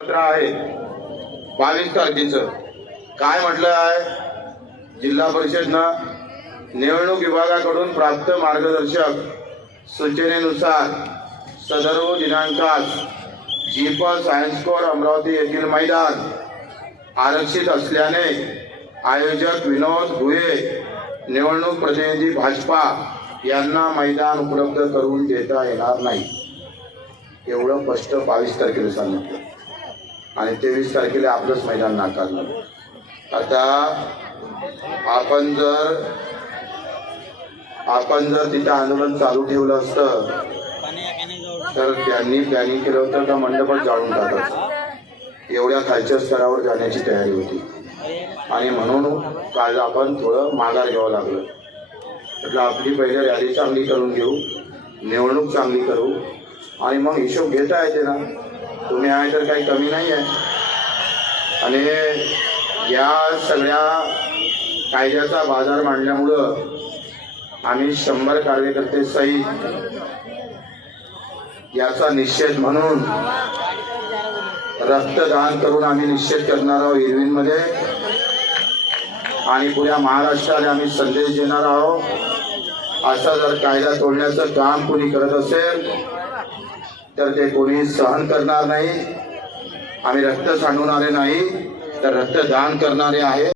पत्र आहे. बावीस तारखेचं. काय म्हटलं आहे? जिल्हा परिषदनं निवडणूक विभागाकडून प्राप्त मार्गदर्शक सूचनेनुसार सदर्व दिनांकात जीपल सायन्स कोर अमरावती येथील मैदान आरक्षित असल्याने आयोजक विनोद भुये निवडणूक प्रतिनिधी भाजपा यांना मैदान उपलब्ध करून देता येणार नाही. एवढं स्पष्ट बावीस तारखेला सांगितलं. आणि तेवीस तारखेला आपलंच मैदान नाकारलं आता आपण जर आपण जर तिथं आंदोलन चालू ठेवलं असतं तर त्यांनी प्लॅनिंग केलं होतं का मंडपच जाळून टाकायचं एवढ्या खालच्या स्तरावर जाण्याची तयारी होती. आणि म्हणून काल आपण थोडं माघार घ्यावं लागलं. म्हटलं आपली पहिले रॅली चांगली करून घेऊ निवडणूक चांगली करू आणि मग हिशोब घेता येते ना. तुम्ही आहे तर काही कमी नाही आहे. आणि या सगळ्या कायद्याचा बाजार मांडल्यामुळं आम्ही शंभर कार्यकर्ते सहित याचा निषेध म्हणून रक्तदान करून आम्ही निषेध करणार आहोत इरविनमध्ये. आणि पुऱ्या महाराष्ट्राला आम्ही संदेश देणार आहोत. असा जर कायदा तोडण्याचं काम कोणी करत असेल तर ते कोणी सहन करणार नाही. आम्ही रक्त सांडवणारे नाही. तर रक्तदान करणारे आहे